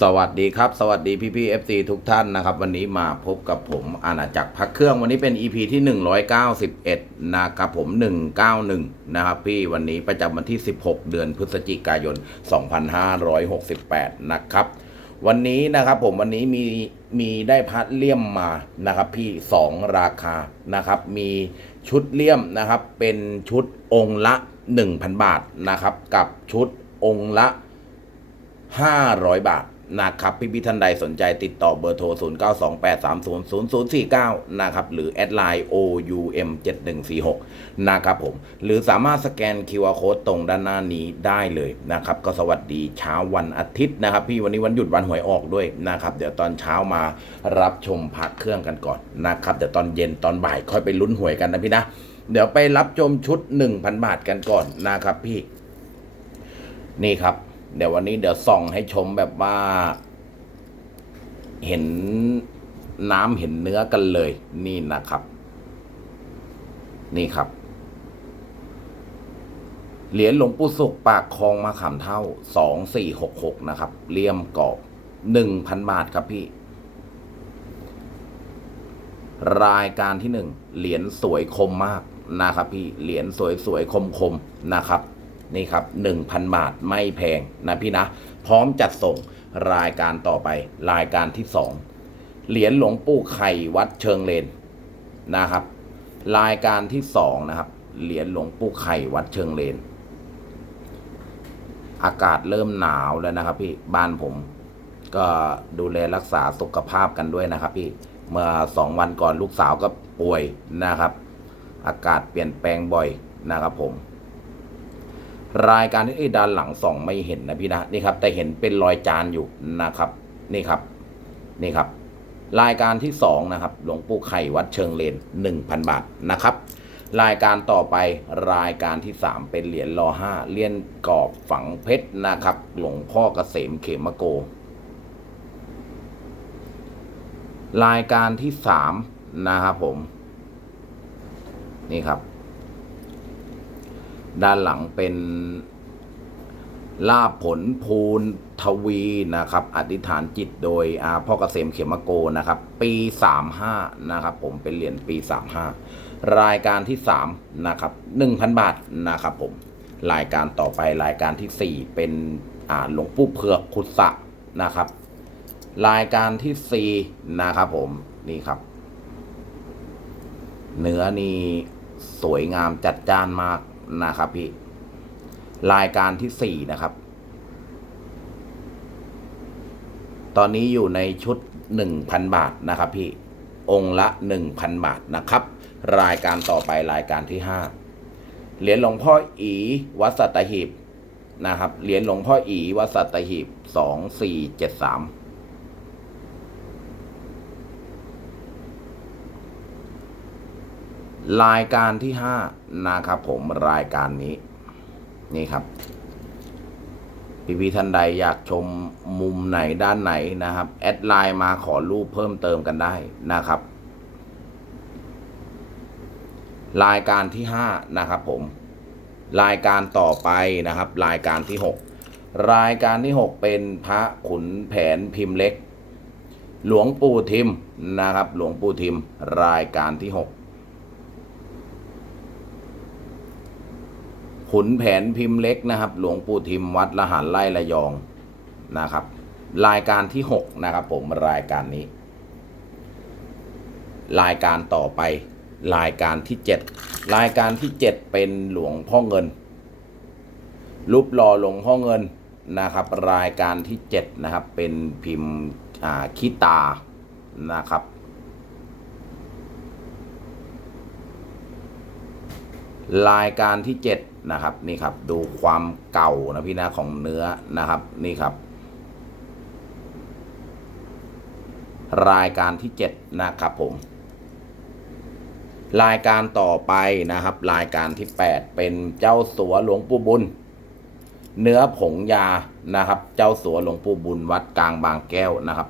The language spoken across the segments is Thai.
สวัสดีครับ สวัสดีพี่พี่เอฟซีทุกท่านนะครับ วันนี้มาพบกับผมอาณาจักรพักเครื่องวันนี้เป็น EP ที่ 191 นะครับผม 191 นะครับพี่วันนี้ประจำวันที่ 16 เดือนพฤศจิกายน 2568 นะครับ วันนี้นะครับผมวันนี้มีมีได้พัดเลี่ยมมานะครับพี่ 2 ราคานะครับ มีชุดเลี่ยมนะครับ เป็นชุดองค์ละ 1,000 บาทนะครับ กับชุดองค์ละ 500 บาท นะครับพี่พี่ท่านใดสนใจติดต่อเบอร์โทร 0928300049 นะครับ หรือแอดไลน์ OUM 7146 นะครับผม หรือสามารถสแกน QR Code ตรงด้านหน้านี้ได้เลยนะครับ ก็สวัสดีเช้าวันอาทิตย์นะครับ พี่วันนี้วันหยุดวันหวยออกด้วยนะครับ เดี๋ยวตอนเช้ามารับชมพักเครื่องกันก่อนนะครับ เดี๋ยวตอนเย็นตอนบ่ายค่อยไปลุ้นหวยกันนะพี่นะ เดี๋ยวไปรับชมชุด 1,000 บาทกันก่อนนะครับพี่ นี่ครับ เดี๋ยววันนี้เดี๋ยวส่องให้ชมแบบว่า เห็นน้ำเห็นเนื้อกันเลย นี่นะครับ นี่ครับเหรียญหลวงปู่สุขปากคลองมาขามเท่าสองสี่หกหกนะครับเลี่ยมกรอบหนึ่งพันบาทครับพี่ รายการที่หนึ่งเหรียญสวยคมมากนะครับพี่เหรียญสวยสวยคมคมนะครับ นี่ครับหนึ่งพันบาทไม่แพงนะพี่นะ พร้อมจัดส่งรายการต่อไปรายการที่สองเหรียญหลวงปู่ไข่วัดเชิงเลนนะครับ รายการที่สองนะครับ เหรียญหลวงปู่ไข่วัดเชิงเลน อากาศเริ่มหนาวแล้วนะครับพี่บ้านผมก็ดูแลรักษาสุขภาพกันด้วยนะครับพี่เมื่อสองวันก่อนลูกสาวก็ป่วยนะครับ อากาศเปลี่ยนแปลงบ่อยนะครับผม รายการที่ด้านหลังส่องไม่เห็นนะพี่นะนี่ครับ แต่เห็นเป็นรอยจานอยู่นะครับ นี่ครับ นี่ครับ รายการที่สองนะครับหลวงปู่ไข่วัดเชิงเลนหนึ่งพันบาทนะครับ รายการต่อไปรายการที่สามเป็นเหรียญรอห้าเลี่ยนกรอบฝังเพชรนะครับ หลวงพ่อเกษมเขมโก รายการที่สามนะครับผม นี่ครับ ด้านหลังเป็นลาบผลภูนทวีนะครับ อธิษฐานจิตโดยอาพ่อเกษมเขมโกนะครับ ปีสามห้านะครับ ผมเป็นเหรียญปีสามห้ารายการที่สามนะครับหนึ่งพันบาทนะครับผม รายการต่อไปรายการที่สี่เป็นอ่าหลวงปู่เผือกขุดสะนะครับ รายการที่สี่นะครับผม นี่ครับ เนื้อนี่สวยงามจัดจ้านมาก นะครับพี่ รายการที่สี่นะครับ ตอนนี้อยู่ในชุดหนึ่งพันบาทนะครับพี่ องค์ละหนึ่งพันบาทนะครับ รายการต่อไปรายการที่ห้าเหรียญหลวงพ่ออีวัดสัตหีบนะครับ เหรียญหลวงพ่ออีวัดสัตหีบสองสี่เจ็ดสาม รายการที่ห้านะครับผมรายการนี้ นี่ครับ พี่พี่ท่านใดอยากชมมุมไหนด้านไหนนะครับ แอดไลน์มาขอรูปเพิ่มเติมกันได้นะครับ รายการที่ห้านะครับผม รายการต่อไปนะครับ รายการที่หกรายการที่หกเป็นพระขุนแผนพิมพ์เล็ก หลวงปู่ทิมนะครับ หลวงปู่ทิม รายการที่หก ขุนแผนพิมพ์เล็กนะครับ หลวงปู่ทิมวัดละหันไล่ระยองนะครับ รายการที่หกนะครับ ผมรายการนี้ รายการต่อไป รายการที่เจ็ดรายการที่เจ็ดเป็นหลวงพ่อเงิน รูปหล่อหลวงพ่อเงินนะครับ รายการที่เจ็ดนะครับ เป็นพิมพ์อ่าขี้ตานะครับรายการที่เจ็ด นะครับนี่ครับดูความเก่านะพี่นะของเนื้อนะครับนี่ครับ รายการที่เจ็ดนะครับผม รายการต่อไปนะครับ รายการที่แปดเป็นเจ้าสัวหลวงปู่บุญ เนื้อผงยานะครับ เจ้าสัวหลวงปู่บุญวัดกลางบางแก้วนะครับ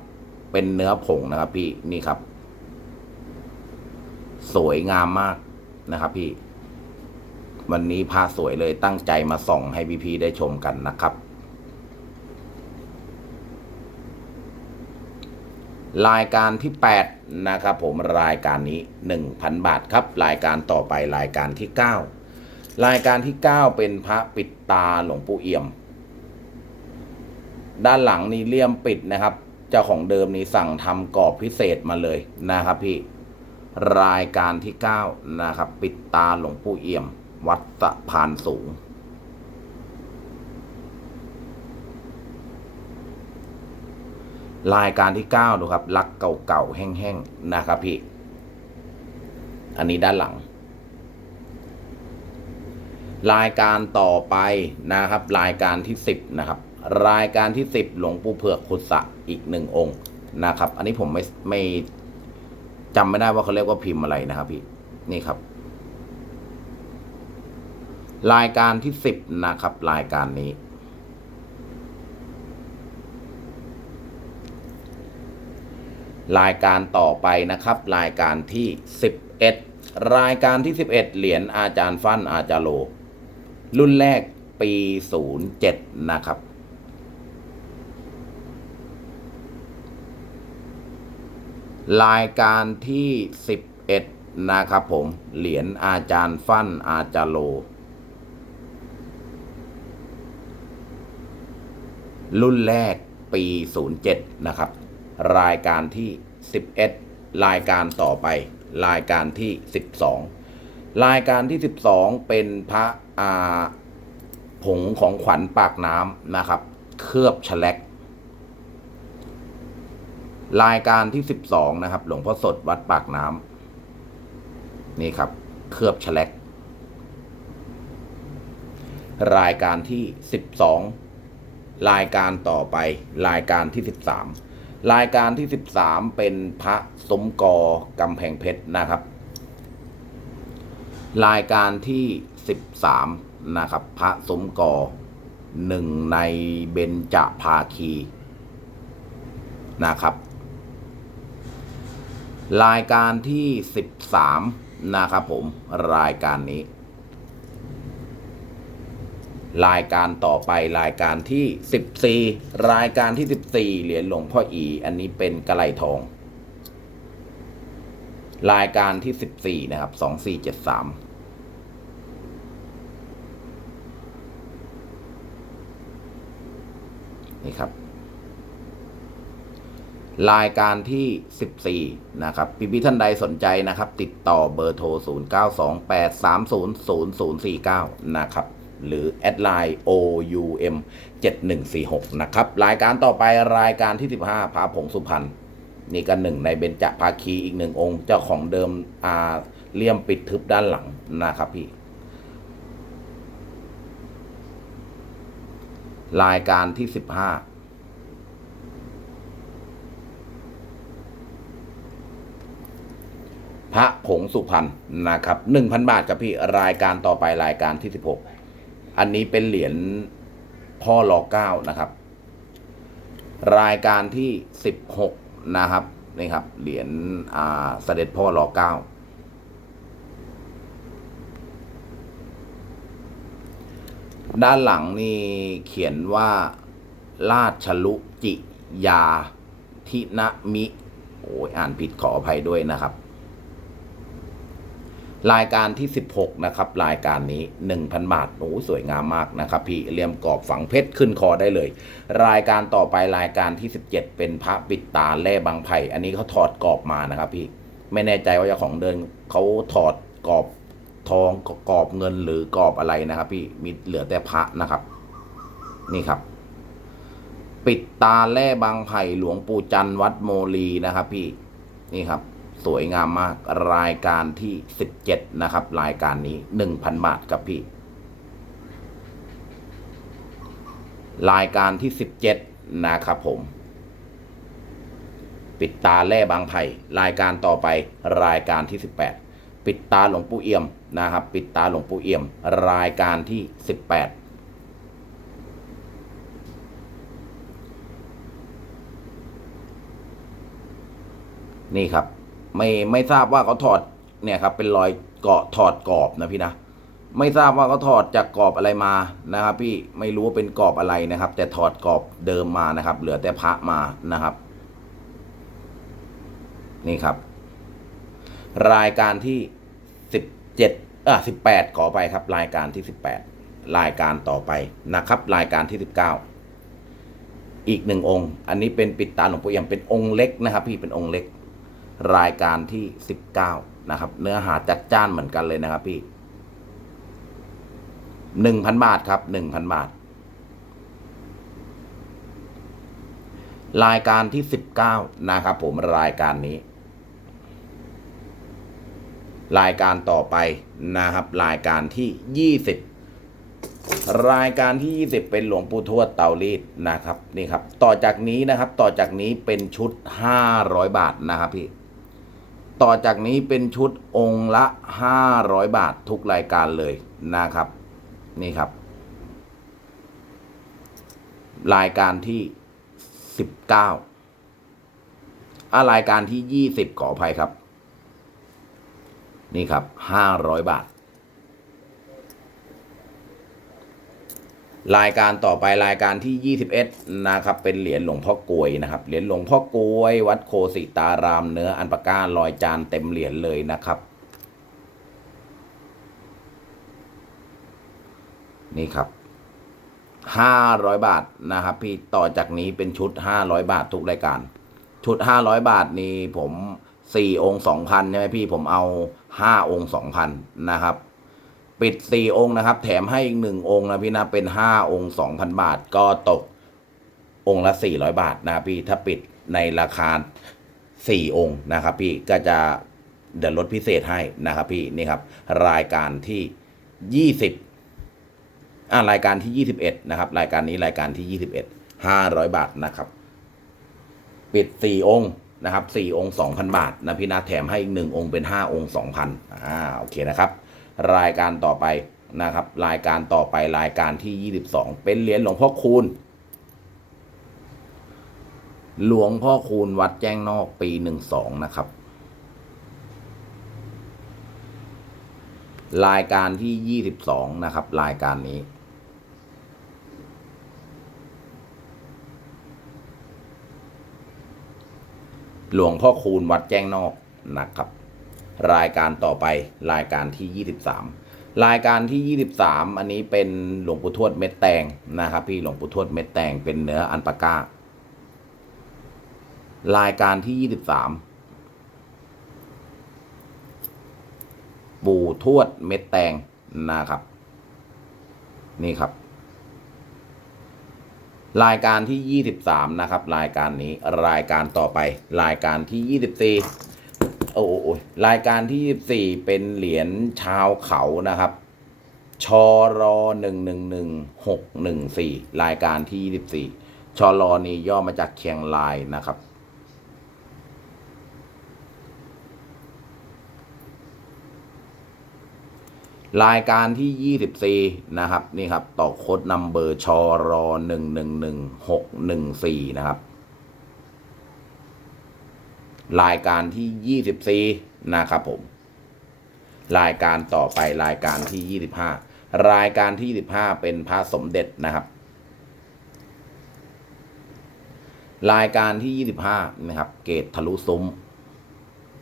เป็นเนื้อผงนะครับ พี่นี่ครับ สวยงามมากนะครับ พี่ วันนี้พาสวยเลยตั้งใจมาส่องให้พี่ๆได้ชมกันนะครับ รายการที่ 8 นะครับผมรายการนี้ 1,000 บาทครับ รายการต่อไปรายการที่ 9 รายการที่ 9 เป็นพระปิดตาหลวงปู่เอี่ยม ด้านหลังนี่เลี่ยมปิดนะครับ เจ้าของเดิมนี่สั่งทำกรอบพิเศษมาเลยนะครับพี่รายการที่ 9 นะครับ ปิดตาหลวงปู่เอี่ยม วัดสะพานสูง รายการที่ 9 ดูครับลักเก่าๆ แห้งๆ นะครับพี่ อันนี้ด้านหลัง รายการต่อไปนะครับ รายการที่ 10 นะครับ รายการที่ 10 หลวงปู่เผือกขุสะอีกหนึ่งองค์นะครับ อันนี้ผมไม่ไม่จำไม่ได้ว่าเขาเรียกว่าพิมพ์อะไรนะครับพี่ นี่ครับ รายการที่10นะครับ รายการนี้ รายการต่อไปนะครับ รายการที่11รายการที่11เหรียญอาจารย์ฟั่นอาจารโล รุ่นแรกปี07นะครับรายการที่ 11 นะครับผม เหรียญอาจารย์ฟั่นอาจารโล รุ่นแรกปี 07 นะครับ รายการที่ 11 รายการต่อไป รายการที่ 12 รายการที่ 12 เป็นพระอาผงของขวัญปากน้ำนะครับ เคลือบฉลัก รายการที่ 12 นะครับ หลวงพ่อสดวัดปากน้ำนี่ครับ เคลือบฉลัก รายการที่ 12 รายการต่อไปรายการที่ 13 รายการที่ 13 เป็นพระสมกอกำแพงเพชรนะครับ รายการที่ 13 นะครับ พระสมกอหนึ่งในเบญจภาคีนะครับ รายการที่ 13 นะครับผมรายการนี้ รายการต่อไปรายการที่ 14 รายการที่ 14 เหรียญหลวงพ่ออี อันนี้เป็นกระไลทอง รายการที่ 14 นะครับ 2473นี่ครับ รายการที่ 14 นะครับพี่พี่ท่านใดสนใจนะครับ ติดต่อเบอร์โทร 0928300049 นะครับ หรือแอดไลน์ OUM 7146 นะครับ รายการต่อไปรายการที่ 15พาผงสุพรรณนี่ก็หนึ่งในเบญจภาคีอีกหนึ่งองค์ เจ้าของเดิมอาเลี่ยมปิดทึบด้านหลังนะครับพี่ รายการที่ 15พระผงสุพรรณนะครับหนึ่งพันบาทกับพี่รายการต่อไปรายการที่สิบหก อันนี้เป็นเหรียญพ่อรอเก้านะครับ รายการที่สิบหกนะครับนี่ครับเหรียญอ่าเสด็จพ่อรอเก้าด้านหลังนี่เขียนว่าราชลุจิยาทินะมิ โอ้ยอ่านผิดขออภัยด้วยนะครับ รายการที่ 16 นะครับ รายการนี้ 1,000 บาทโอ้สวยงามมากนะครับ พี่เลี่ยมกรอบฝังเพชรขึ้นคอได้เลย รายการต่อไปรายการที่ 17 เป็นพระปิดตาแร่บางไผ่อันนี้เขาถอดกรอบมานะครับ พี่ไม่แน่ใจว่าเจ้าของเดินเขาถอดกรอบทองกรอบเงินหรือกรอบอะไรนะครับ พี่มีเหลือแต่พระนะครับ นี่ครับ ปิดตาแร่บางไผ่หลวงปู่จันทร์วัดโมลีนะครับ พี่นี่ครับ สวยงามมากรายการที่ 17 นะครับ รายการนี้ 1,000 บาทครับพี่ รายการที่ 17 นะครับผม ปิดตาแร่บางไผ่รายการต่อไปรายการที่ 18 ปิดตาหลวงปู่เอี่ยมนะครับ ปิดตาหลวงปู่เอี่ยม รายการที่ 18นี่ครับ ไม่ไม่ทราบว่าเขาถอดเนี่ยครับเป็นรอยเกาะถอดกรอบนะพี่นะไม่ทราบว่าเขาถอดจากกรอบอะไรมานะครับ พี่ไม่รู้ว่าเป็นกรอบอะไรนะครับ แต่ถอดกรอบเดิมมานะครับ เหลือแต่พระมานะครับ นี่ครับ รายการที่สิบเจ็ดอะสิบแปดขอไปครับ รายการที่สิบแปดรายการต่อไปนะครับ รายการที่สิบเก้าอีกหนึ่งองค์ อันนี้เป็นปิดตาหลวงปู่เอี่ยมเป็นองค์เล็กนะครับ พี่เป็นองค์เล็ก รายการที่สิบเก้านะครับ เนื้อหาจัดจ้านเหมือนกันเลยนะครับพี่หนึ่งพันบาทครับหนึ่งพันบาท รายการที่สิบเก้านะครับผมรายการนี้ รายการต่อไปนะครับ รายการที่ยี่สิบรายการที่ยี่สิบเป็นหลวงปู่ทวดเตารีดนะครับนี่ครับ ต่อจากนี้นะครับ ต่อจากนี้เป็นชุดห้าร้อยบาทนะครับพี่ ต่อจากนี้เป็นชุดองค์ละห้าร้อยบาททุกรายการเลยนะครับ นี่ครับ รายการที่สิบเก้าอ่ารายการที่ยี่สิบขออภัยครับ นี่ครับห้าร้อยบาท รายการต่อไปรายการที่ 21 นะครับ เป็นเหรียญหลวงพ่อกวยนะครับ เหรียญหลวงพ่อกวย วัดโคสิตารามเนื้ออันปาก้าลอยจานเต็มเหรียญเลยนะครับ นี่ครับ 500 บาทนะครับ พี่ต่อจากนี้เป็นชุด 500 บาททุกรายการ ชุด 500 บาทนี่ผม 4 องค์ 2,000 ใช่ไหมพี่ผมเอา 5 องค์ 2,000 นะครับ ปิด4องค์นะครับ แถมให้อีก1องค์นะพี่นะเป็น5องค์2,000บาทก็ตกองค์ละ400บาทนะพี่ถ้าปิดในราคา4องค์นะครับ พี่ก็จะเดี๋ยวลดพิเศษให้นะครับพี่นี่ครับ รายการที่20อ่ารายการที่21นะครับ รายการนี้รายการที่21 500บาทนะครับ ปิด4องค์นะครับ4องค์2,000บาทนะพี่นะแถมให้อีก1องค์เป็น5องค์2,000อ่าโอเคนะครับ รายการต่อไปนะครับ รายการต่อไปรายการที่ 22 เป็นเหรียญหลวงพ่อคูณ หลวงพ่อคูณวัดแจ้งนอกปี 12 นะครับ รายการที่ 22 นะครับ รายการนี้หลวงพ่อคูณวัดแจ้งนอกนะครับ รายการต่อไปรายการที่ 23 รายการที่ 23 อันนี้เป็นหลวงปู่ทวดเม็ดแตงนะครับ พี่หลวงปู่ทวดเม็ดแตงเป็นเนื้ออันปาก้ารายการที่ 23 ปู่ทวดเม็ดแตงนะครับ นี่ครับรายการที่ 23 นะครับ รายการนี้รายการต่อไป รายการที่ 24 โอ้โอ้รายการที่ 24 เป็นเหรียญชาวเขานะครับชอรอหนึ่งหนึ่งหนึ่งหกหนึ่งสี่รายการที่ 24ชอรอนี่ย่อมาจากเชียงรายนะครับรายการที่ 24 นะครับ นี่ครับ ต่อโค้ดนัมเบอร์ชอรอหนึ่งหนึ่งหนึ่งหกหนึ่งสี่นะครับ รายการที่ 24 นะครับผม รายการต่อไปรายการที่ 25 รายการที่ 25 เป็นพระสมเด็จนะครับ รายการที่ 25 นะครับ เกตทะลุซุ้ม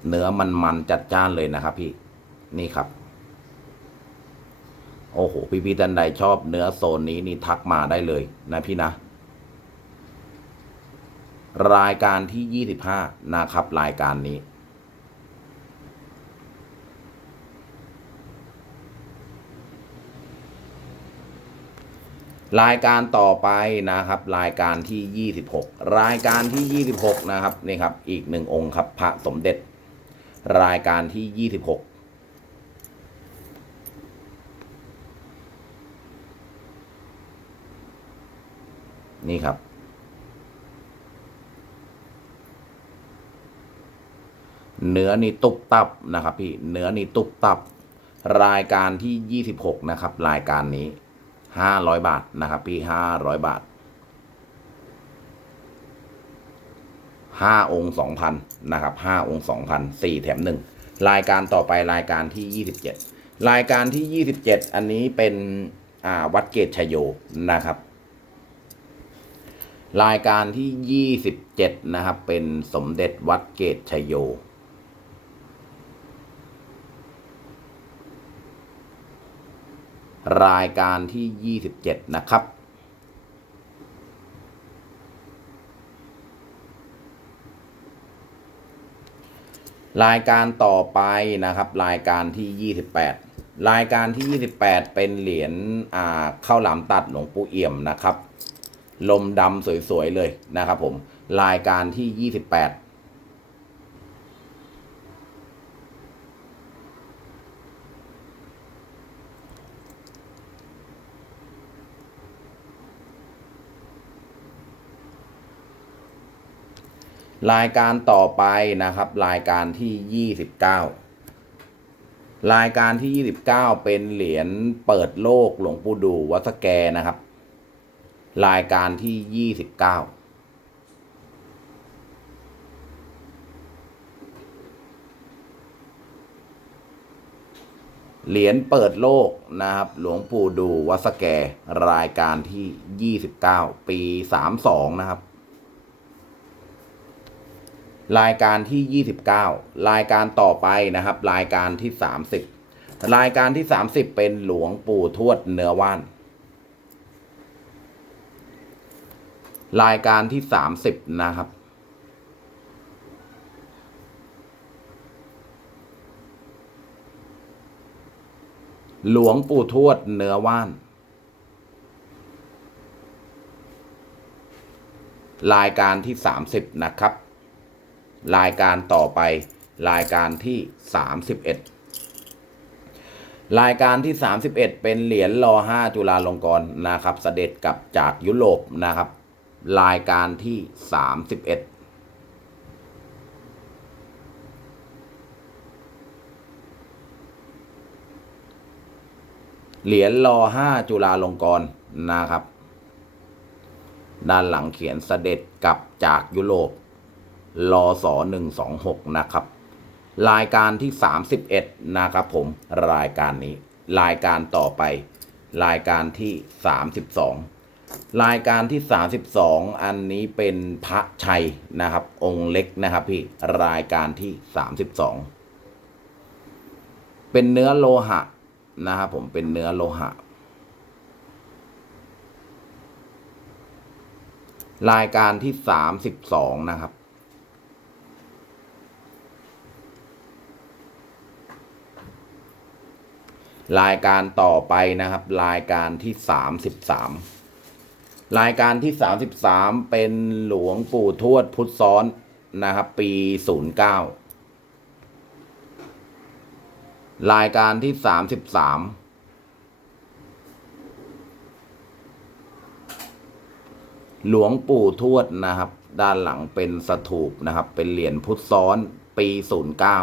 เนื้อมันมันจัดจ้านเลยนะครับพี่ นี่ครับ โอ้โห พี่พี่ท่านใดชอบเนื้อโซนนี้นี่ทักมาได้เลยนะพี่นะ รายการที่ 25 นะครับ รายการนี้ รายการต่อไปนะครับ รายการที่ 26 รายการที่ 26 นะครับนี่ครับ อีกหนึ่งองค์ครับพระสมเด็จ รายการที่ 26นี่ครับ เนื้อนี่ตุบตับนะครับพี่เนื้อนี่ตุบตับ รายการที่ 26 นะครับ รายการนี้ 500 บาทนะครับ พี่ 500 บาท 5 องค์ 2,000 นะครับ 5 องค์ 2,000 4 แถม 1 รายการต่อไปรายการที่ 27 รายการที่ 27 อันนี้เป็นอ่าวัดเกตชยโยนะครับรายการที่ 27 นะครับ เป็นสมเด็จวัดเกตชยโย รายการที่ 27 นะครับ รายการต่อไปนะครับ รายการที่ 28 รายการที่ 28 เป็นเหรียญอ่าข้าวหลามตัดหลวงปู่เอี่ยมนะครับ ลมดำสวยๆเลยนะครับผม รายการที่ 28 รายการต่อไปนะครับ รายการที่ 29 รายการที่ 29 เป็นเหรียญเปิดโลกหลวงปู่ดูวัสแกนะครับ รายการที่ 29เหรียญเปิดโลกนะครับ หลวงปู่ดูวัสแกรายการที่ 29 ปี 32 นะครับ รายการที่ 29 รายการต่อไปนะครับ รายการที่ 30 รายการที่ 30 เป็นหลวงปู่ทวดเนื้อว่าน รายการที่ 30 นะครับ หลวงปู่ทวดเนื้อว่าน รายการที่ 30 นะครับ รายการต่อไป รายการที่ 31 รายการที่ 31 เป็นเหรียญรอ5จุฬาลงกรณ์นะครับเสด็จกลับจากยุโรปนะครับ รายการที่ 31เหรียญรอ5จุฬาลงกรณ์นะครับ ด้านหลังเขียนเสด็จกลับจากยุโรป รอสอหนึ่งสองหกนะครับ รายการที่สามสิบเอ็ดนะครับผมรายการนี้ รายการต่อไป รายการที่สามสิบสองรายการที่สามสิบสองอันนี้เป็นพระชัยนะครับ องค์เล็กนะครับพี่รายการที่สามสิบสองเป็นเนื้อโลหะนะครับผมเป็นเนื้อโลหะ รายการที่สามสิบสองนะครับ รายการต่อไปนะครับ รายการที่สามสิบสามรายการที่สามสิบสามเป็นหลวงปู่ทวดพุทธซ้อนนะครับ ปีศูนย์เก้ารายการที่สามสิบสามหลวงปู่ทวดนะครับ ด้านหลังเป็นสถูปนะครับ เป็นเหรียญพุทธซ้อนปีศูนย์เก้า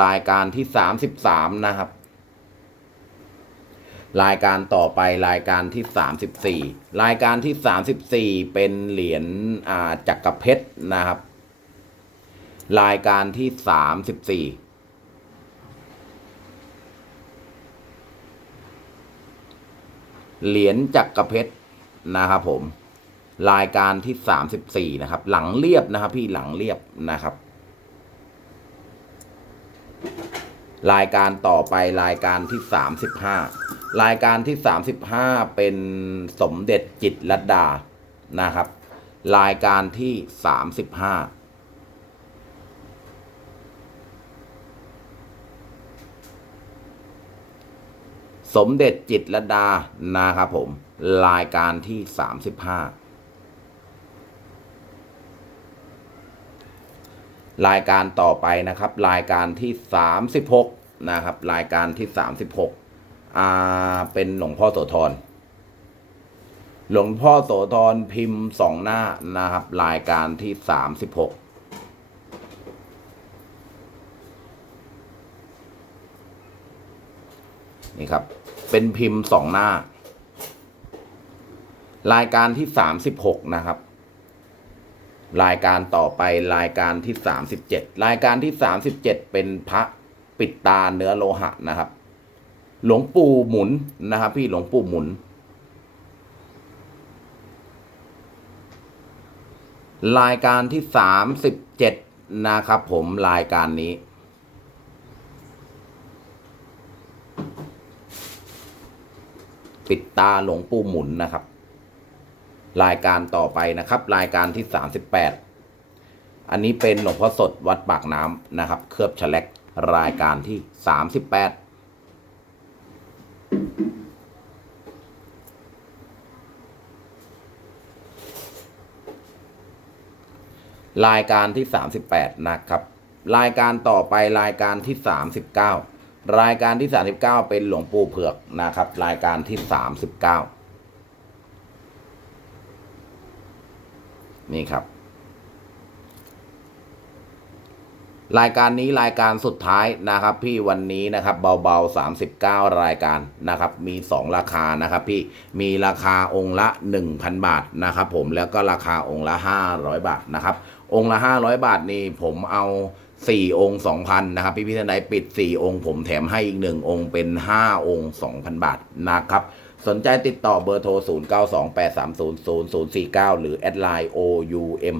รายการที่สามสิบสามนะครับ รายการต่อไปรายการที่สามสิบสี่รายการที่สามสิบสี่เป็นเหรียญจักรเพชรนะครับ รายการที่สามสิบสี่เหรียญจักรเพชรนะครับผม รายการที่สามสิบสี่นะครับ หลังเรียบนะครับ พี่หลังเรียบนะครับ รายการต่อไปรายการที่สามสิบห้า รายการที่สามสิบห้าเป็นสมเด็จจิตรลดานะครับ รายการที่สามสิบห้าสมเด็จจิตรลดา นะครับผม รายการที่สามสิบห้ารายการต่อไปนะครับ รายการที่สามสิบหกนะครับ รายการที่สามสิบหก อ่าเป็นหลวงพ่อโสธรหลวงพ่อโสธรพิมพ์สองหน้านะครับ รายการที่สามสิบหกนี่ครับ เป็นพิมพ์สองหน้า รายการที่สามสิบหกนะครับ รายการต่อไปรายการที่สามสิบเจ็ดรายการที่สามสิบเจ็ดเป็นพระปิดตาเนื้อโลหะนะครับ หลวงปู่หมุนนะครับพี่หลวงปู่หมุน รายการที่สามสิบเจ็ดนะครับผมรายการนี้ ปิดตาหลวงปู่หมุนนะครับ รายการต่อไปนะครับ รายการที่สามสิบแปดอันนี้เป็นหลวงพ่อสดวัดปากน้ำนะครับ เคลือบฉลักรายการที่สามสิบแปด รายการที่สามสิบแปดนะครับ รายการต่อไปรายการที่สามสิบเก้ารายการที่สามสิบเก้าเป็นหลวงปู่เผือกนะครับ รายการที่สามสิบเก้านี่ครับ รายการนี้รายการสุดท้ายนะครับ พี่วันนี้นะครับเบาๆ 39 รายการนะครับมี 2 ราคานะครับพี่มีราคาองค์ละ 1,000 บาทนะครับผมแล้วก็ราคาองค์ละ 500 บาทนะครับองค์ละ 500 บาทนี่ผมเอา4องค์2,000นะครับ พี่พี่ท่านใดปิด4องค์ผมแถมให้อีก1องค์เป็น5องค์2,000บาทนะครับ สนใจติดต่อเบอร์โทร 0928300049 หรือแอดไลน์ OUM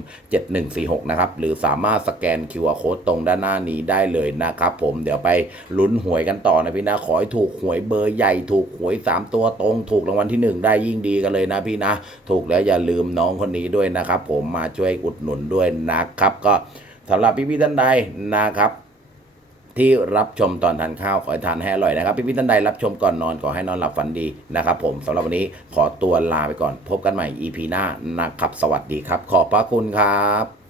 7146 นะครับ หรือสามารถสแกน QR Code ตรงด้านหน้านี้ได้เลยนะครับผม เดี๋ยวไปลุ้นหวยกันต่อนะพี่นะ ขอให้ถูกหวยเบอร์ใหญ่ถูกหวย 3 ตัวตรง ถูกรางวัลที่ 1 ได้ยิ่งดีกันเลยนะพี่นะ ถูกแล้วอย่าลืมน้องคนนี้ด้วยนะครับผม มาช่วยอุดหนุนด้วยนะครับ ก็สำหรับพี่พี่ๆท่านใดนะครับ ที่รับชมตอนทานข้าวขอให้ทานให้อร่อยนะครับ พี่พี่ท่านใดรับชมก่อนนอนขอให้นอนหลับฝันดีนะครับ ผมสำหรับวันนี้ขอตัวลาไปก่อน พบกันใหม่ EP หน้านะครับสวัสดีครับ ขอบพระคุณครับ